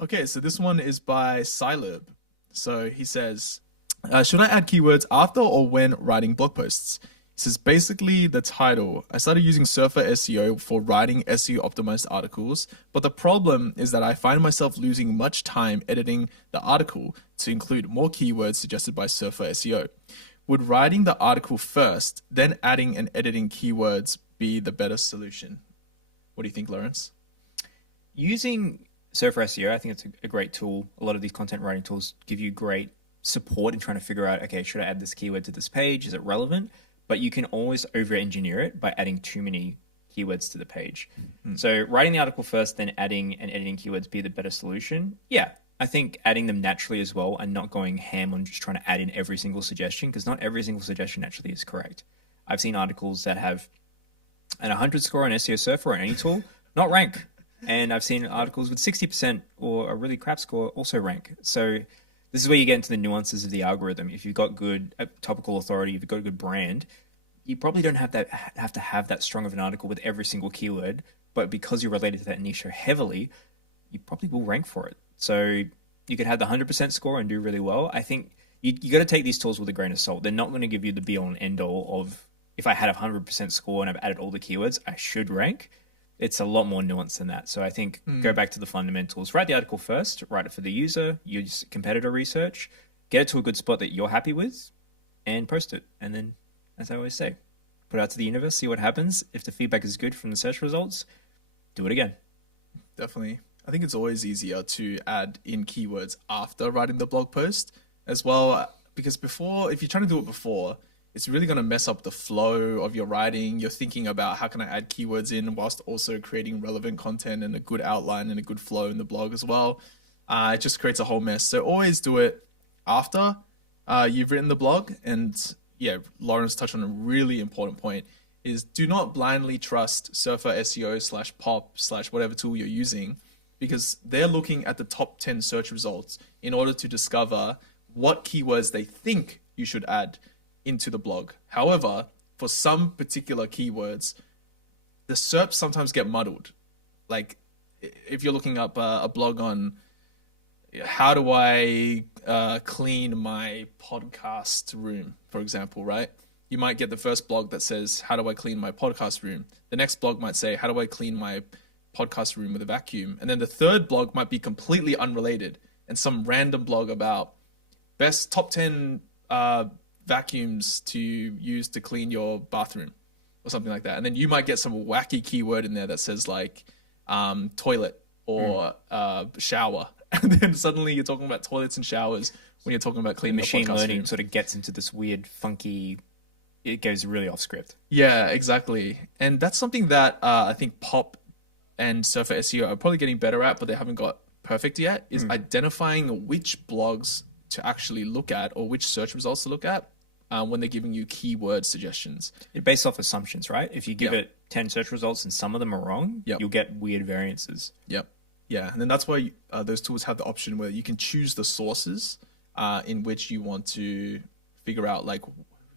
Okay, so this one is by Silib. So he says, should I add keywords after or when writing blog posts? He says, basically the title. I started using Surfer SEO for writing SEO optimized articles, but the problem is that I find myself losing much time editing the article to include more keywords suggested by Surfer SEO. Would writing the article first, then adding and editing keywords be the better solution? What do you think, Lawrence? Using Surfer SEO, I think it's a great tool. A lot of these content writing tools give you great support in trying to figure out, okay, should I add this keyword to this page? Is it relevant? But you can always over engineer it by adding too many keywords to the page. So writing the article first, then adding and editing keywords be the better solution. Yeah, I think adding them naturally as well and not going ham on just trying to add in every single suggestion, because not every single suggestion actually is correct. I've seen articles that have an 100 score on SEO Surfer or any tool, not rank. And I've seen articles with 60% or a really crap score also rank. So this is where you get into the nuances of the algorithm. If you've got good topical authority, if you've got a good brand, you probably don't have to have that strong of an article with every single keyword. But because you're related to that niche so heavily, you probably will rank for it. So you could have the 100% score and do really well. I think you got to take these tools with a grain of salt. They're not going to give you the be all and end all of, if I had a 100% score and I've added all the keywords, I should rank. It's a lot more nuanced than that. So I think go back to the fundamentals. Write the article first, write it for the user, use competitor research, get it to a good spot that you're happy with, and post it. And then, as I always say, put it out to the universe, see what happens. If the feedback is good from the search results, do it again. Definitely. I think it's always easier to add in keywords after writing the blog post as well, because before, if you're trying to do it before, it's really going to mess up the flow of your writing. You're thinking about how can I add keywords in whilst also creating relevant content and a good outline and a good flow in the blog as well. It just creates a whole mess. So always do it after you've written the blog. And yeah, Lawrence touched on a really important point is do not blindly trust Surfer SEO slash pop slash whatever tool you're using, because they're looking at the top 10 search results in order to discover what keywords they think you should add into the blog. However, for some particular keywords, the SERPs sometimes get muddled. Like if you're looking up a blog on how do I clean my podcast room, for example, right? You might get the first blog that says, how do I clean my podcast room? The next blog might say, how do I clean my podcast room with a vacuum? And then the third blog might be completely unrelated and some random blog about best top 10 vacuums to use to clean your bathroom or something like that. And then you might get some wacky keyword in there that says like toilet or shower. And then suddenly you're talking about toilets and showers when you're talking about The cleaning the machine podcast learning room. sort of gets into this weird, funky, it goes really off script. Yeah, exactly. And that's something that I think Pop and Surfer SEO are probably getting better at, but they haven't got perfect yet, is identifying which blogs to actually look at or which search results to look at when they're giving you keyword suggestions. It's based off assumptions, right? If you give Yep. it 10 search results and some of them are wrong, Yep. you'll get weird variances. Yep. Yeah. And then that's why those tools have the option where you can choose the sources in which you want to figure out like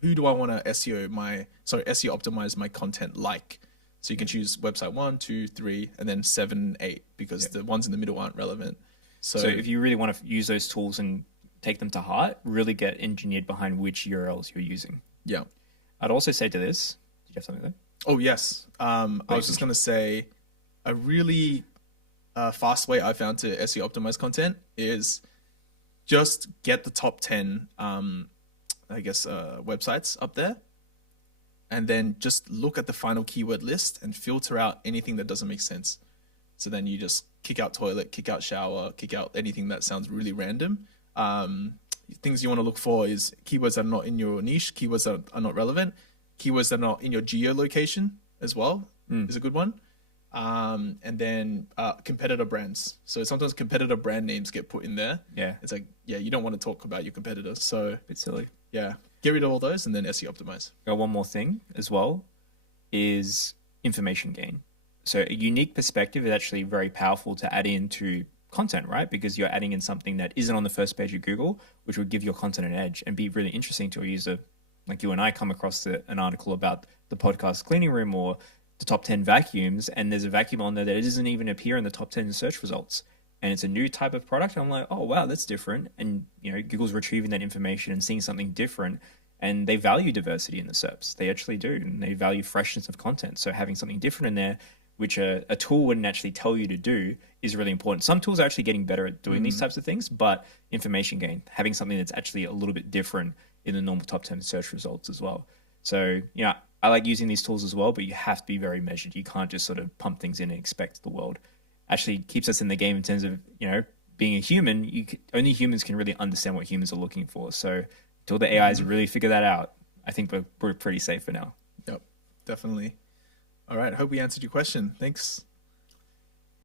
who do I want to SEO optimize my content like. So you can choose website 1, 2, 3, and then 7, 8 because the ones in the middle aren't relevant. So if you really want to use those tools and take them to heart, really get engineered behind which URLs you're using. yeah. I'd also say to this, did you have something there? Oh, yes. I was just going to say a really fast way I found to SEO optimize content is just get the top 10, websites up there. And then just look at the final keyword list and filter out anything that doesn't make sense. So then you just kick out toilet, kick out shower, kick out anything that sounds really random. Things you want to look for is keywords that are not in your niche, keywords that are not relevant, keywords that are not in your geolocation as well is a good one. And then competitor brands. So sometimes competitor brand names get put in there. Yeah, It's like, yeah, you don't want to talk about your competitors. So bit silly. yeah, get rid of all those and then SEO optimize. Got one more thing as well is information gain. So a unique perspective is actually very powerful to add into content, right? Because you're adding in something that isn't on the first page of Google, which would give your content an edge and be really interesting to a user like you and I come across an article about the podcast cleaning room or the top 10 vacuums, and there's a vacuum on there that doesn't even appear in the top 10 search results. and it's a new type of product, I'm like, oh wow, that's different. And Google's retrieving that information and seeing something different, and they value diversity in the SERPs. They actually do, and they value freshness of content. So having something different in there, which a tool wouldn't actually tell you to do, is really important. Some tools are actually getting better at doing these types of things, but information gain, having something that's actually a little bit different in the normal top 10 search results as well. So, I like using these tools as well, but you have to be very measured. You can't just sort of pump things in and expect the world. Actually keeps us in the game in terms of, being a human. Only humans can really understand what humans are looking for. So until the AIs really figure that out, I think we're pretty safe for now. Yep, definitely. All right. I hope we answered your question. Thanks.